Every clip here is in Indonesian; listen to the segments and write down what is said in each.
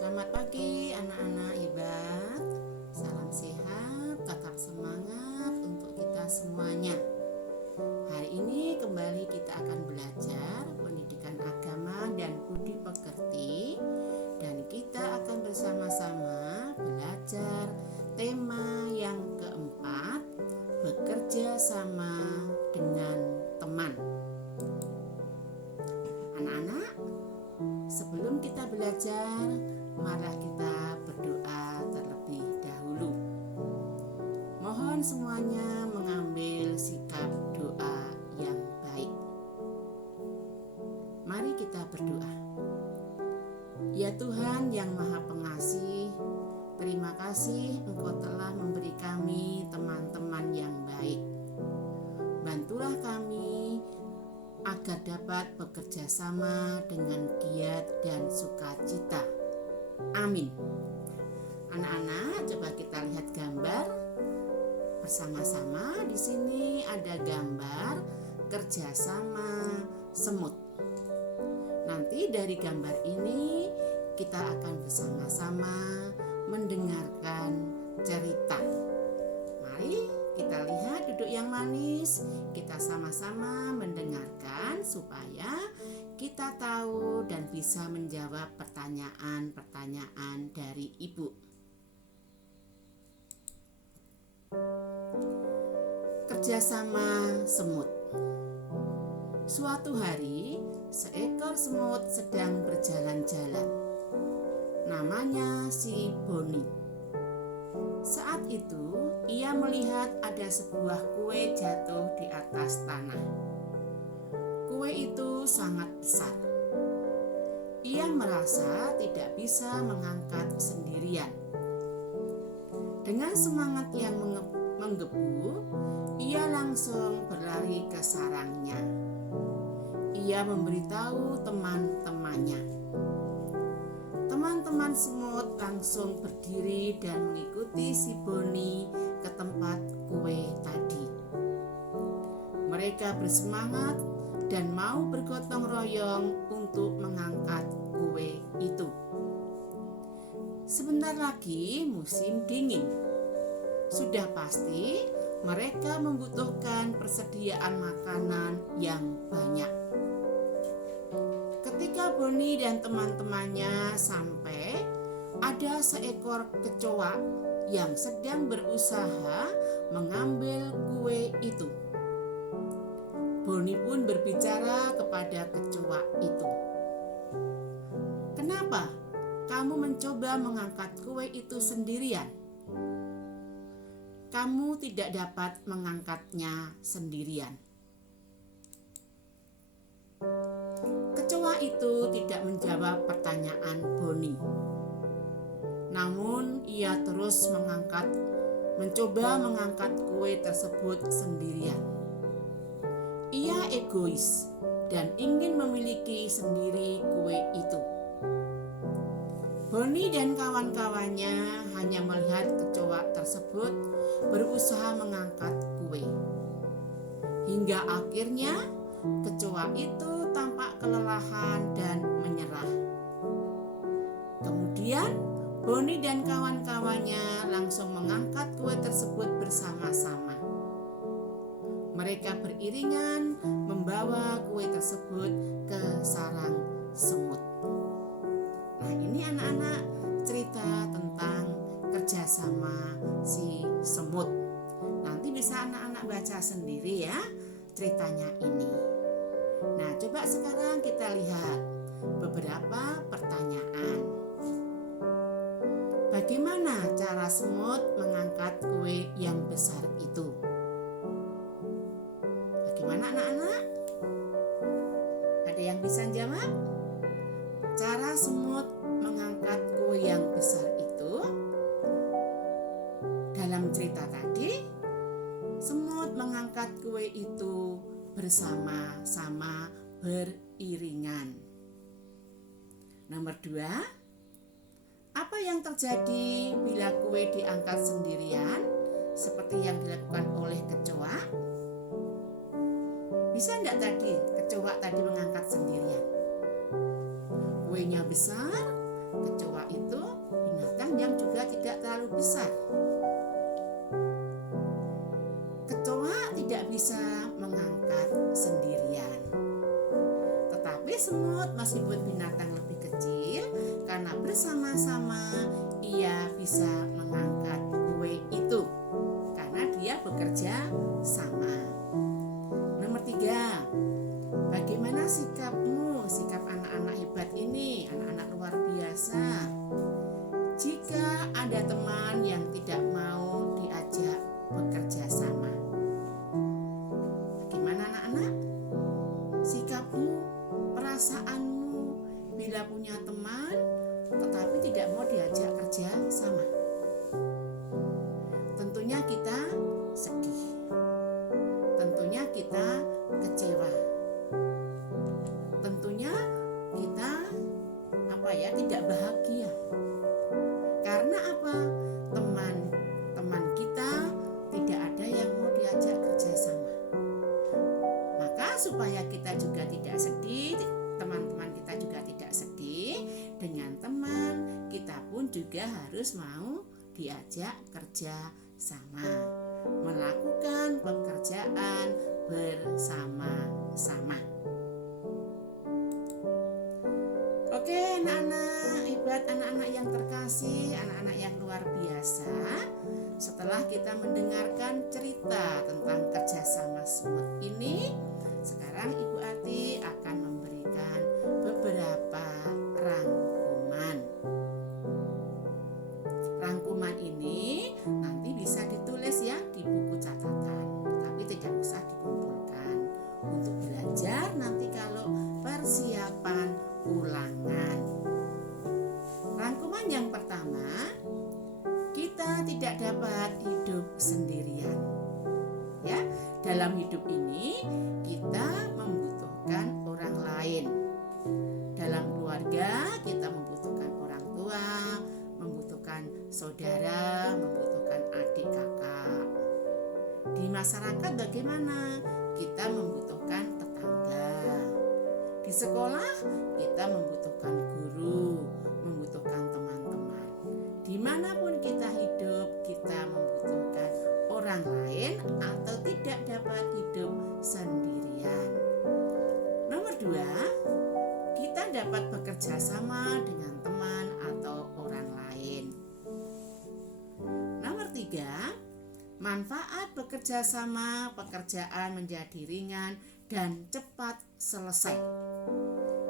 Selamat pagi anak-anak hebat. Salam sehat, tetap semangat untuk kita semuanya. Hari ini kembali kita akan belajar pendidikan agama dan budi pekerti. Dan kita akan bersama-sama belajar tema yang keempat, bekerja sama dengan teman. Anak-anak, sebelum kita belajar, marilah kita berdoa terlebih dahulu. Mohon semuanya mengambil sikap doa yang baik. Mari kita berdoa. Ya Tuhan yang Maha Pengasih, terima kasih Engkau telah memberi kami teman-teman yang baik. Bantulah kami agar dapat bekerja sama dengan giat dan sukacita. Amin. Anak-anak, coba kita lihat gambar bersama-sama. Di sini ada gambar kerjasama semut. Nanti dari gambar ini kita akan bersama-sama mendengarkan cerita. Mari kita lihat duduk yang manis. Kita sama-sama mendengarkan supaya kita tahu dan bisa menjawab pertanyaan-pertanyaan dari Ibu. Kerjasama semut. Suatu hari, seekor semut sedang berjalan-jalan. Namanya si Boni. Saat itu, ia melihat ada sebuah kue jatuh di atas tanah. Kue itu sangat besar. Ia merasa tidak bisa mengangkat sendirian. Dengan semangat yang menggebu, ia langsung berlari ke sarangnya. Ia memberitahu teman-temannya. Teman-teman semut langsung berdiri dan mengikuti si Boni ke tempat kue tadi. Mereka bersemangat dan mau bergotong royong untuk mengangkat kue itu. Sebentar lagi musim dingin. Sudah pasti mereka membutuhkan persediaan makanan yang banyak. Ketika Boni dan teman-temannya sampai, ada seekor kecoa yang sedang berusaha mengambil kue itu. Boni pun berbicara kepada kecoa itu. Kenapa kamu mencoba mengangkat kue itu sendirian? Kamu tidak dapat mengangkatnya sendirian. Kecoa itu tidak menjawab pertanyaan Boni. Namun ia terus mencoba mengangkat kue tersebut sendirian. Ia egois dan ingin memiliki sendiri kue itu. Boni dan kawan-kawannya hanya melihat kecoa tersebut berusaha mengangkat kue. Hingga akhirnya kecoa itu tampak kelelahan dan menyerah. Kemudian Boni dan kawan-kawannya langsung mengangkat kue tersebut bersama-sama. Mereka beriringan membawa kue tersebut ke sarang semut. Nah, ini anak-anak cerita tentang kerjasama si semut. Nanti bisa anak-anak baca sendiri ya ceritanya ini. Nah, coba sekarang kita lihat beberapa pertanyaan. Bagaimana cara semut mengangkat kue yang besar itu? Bagaimana anak-anak? Ada yang bisa jawab? Cara semut mengangkat kue yang besar itu, dalam cerita tadi, semut mengangkat kue itu bersama-sama beriringan. Nomor 2, apa yang terjadi bila kue diangkat sendirian seperti yang dilakukan oleh kecoa? Bisa enggak tadi kecoa tadi mengangkat sendirian? Kuenya besar Kecoa itu binatang yang juga tidak terlalu besar. Kecoa tidak bisa mengangkat sendirian. Tetapi semut meskipun binatang lebih kecil, karena bersama-sama ia bisa mengangkat kue itu karena dia bekerja sama. Nomor 3, bagaimana sikapmu, sikap anak-anak hebat ini, anak-anak luar biasa? Jika ada teman yang tidak mau diajak bekerja sama, bagaimana anak-anak? Sikapmu, perasaanmu bila punya teman tetapi tidak mau diajak kerja sama. Tentunya kita sedih. Tentunya kita kecewa. Tentunya kita tidak bahagia. Karena apa? Teman kita tidak ada yang mau diajak kerja sama. Maka supaya kita juga tidak sedih, teman-teman kita juga tidak sedih, dengan teman kita pun juga harus mau diajak kerja sama, melakukan pekerjaan bersama-sama. Oke, anak-anak hebat, anak-anak yang terkasih, anak-anak yang luar biasa. Setelah kita mendengarkan cerita tentang kerjasama semut ini, sekarang Ibu Ati akan memberikan beberapa rangkuman. Rangkuman ini nanti bisa ditulis ya di buku catatan, tapi tidak usah dikumpulkan untuk belajar nanti kalau persiapan ulangan. Rangkuman yang pertama, kita tidak dapat hidup sendirian. Ya, dalam hidup ini kita membutuhkan orang lain. Dalam keluarga kita membutuhkan orang tua, membutuhkan saudara, membutuhkan adik kakak. Di masyarakat bagaimana? Kita membutuhkan tetangga. Di sekolah kita membutuhkan guru, membutuhkan teman-teman. Dimanapun kita hidup, kita membutuhkan orang lain atau tidak dapat hidup sendirian. Nomor 2, kita dapat bekerja sama dengan teman atau orang lain. Nomor 3, manfaat bekerja sama, pekerjaan menjadi ringan dan cepat selesai.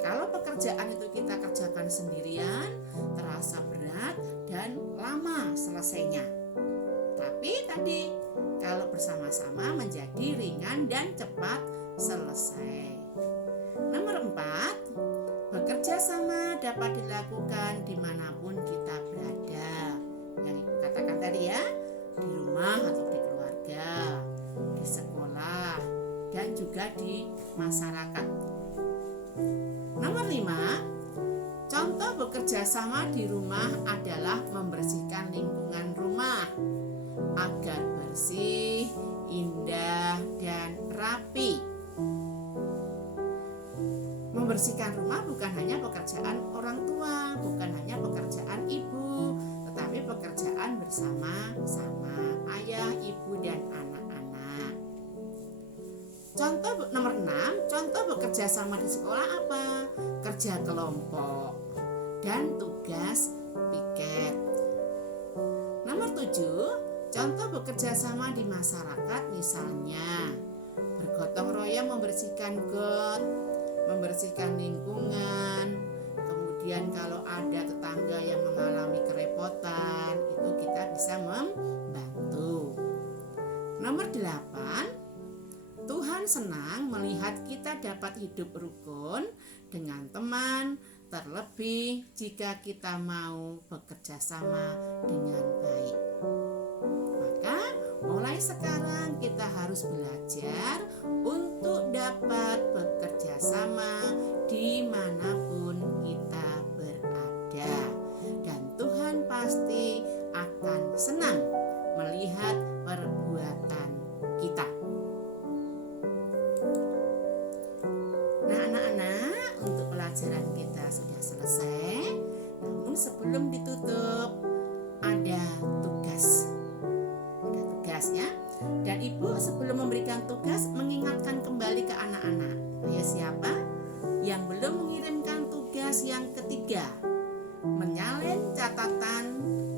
Kalau pekerjaan itu kita kerjakan sendirian, terasa berat dan lama selesainya. Tapi tadi kalau bersama-sama menjadi ringan dan cepat selesai. Nomor 4, bekerja sama dapat dilakukan dimanapun kita berada. Yang Ibu katakan tadi ya, di rumah atau di keluarga, di sekolah, dan juga di masyarakat. Nomor 5, contoh bekerja sama di rumah adalah membersihkan lingkungan rumah agar bersih, indah, dan rapi. Membersihkan rumah bukan hanya pekerjaan orang tua, bukan hanya pekerjaan ibu, tetapi pekerjaan bersama-sama ayah, ibu, dan anak-anak. Contoh nomor 6, contoh bekerja sama di sekolah apa? Kerja kelompok dan tugas piket. Nomor 7, contoh bekerja sama di masyarakat misalnya bergotong royong membersihkan got, membersihkan lingkungan. Kemudian kalau ada tetangga yang mengalami kerepotan, itu kita bisa membantu. Nomor 8, Tuhan senang melihat kita dapat hidup rukun dengan teman, terlebih jika kita mau bekerja sama dengan baik. Maka mulai sekarang kita harus belajar untuk dapat bekerja sama dimanapun kita berada. Dan Tuhan pasti akan senang melihat perbuatan kita. Nah anak-anak, untuk pelajaran kita sudah selesai. Namun sebelum ditutup ada tugas. Ada tugasnya. Dan ibu sebelum memberikan tugas mengingatkan kembali ke anak-anak. Ayo siapa yang belum mengirimkan tugas yang ketiga? Menyalin catatan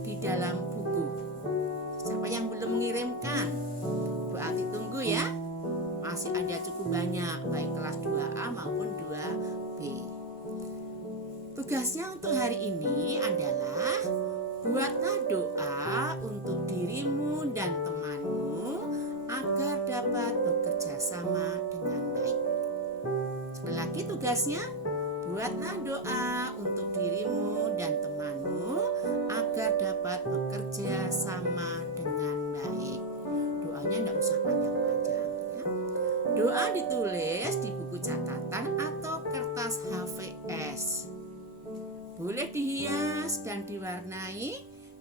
di dalam buku. Siapa yang belum mengirimkan? Bu Ati tunggu ya. Masih ada cukup banyak, baik kelas 2A maupun 2B. Tugasnya untuk hari ini adalah buatlah doa untuk dirimu dan temanmu agar dapat bekerja sama dengan baik. Sekali lagi tugasnya, buatlah doa untuk dirimu dan temanmu agar dapat bekerja sama dengan baik. Doanya tidak usah panjang-panjang ya. Doa ditulis di buku catatan atau kertas HVS. Boleh dihias dan diwarnai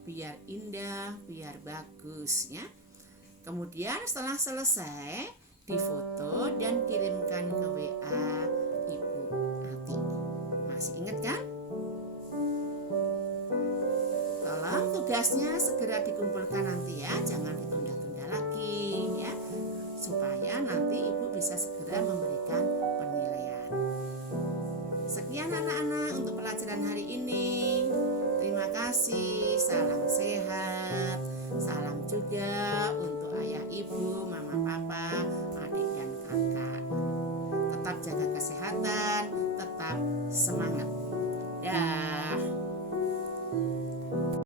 biar indah, biar bagus ya. Kemudian setelah selesai, difoto dan kirimkan ke WA Ibu Ati. Masih ingat kan? Tolong tugasnya segera dikumpulkan nanti ya, jangan ditunda-tunda lagi ya, supaya nanti Ibu bisa segera memberikan penilaian. Sekian anak-anak untuk pelajaran hari ini. Terima kasih, salam sehat, salam juga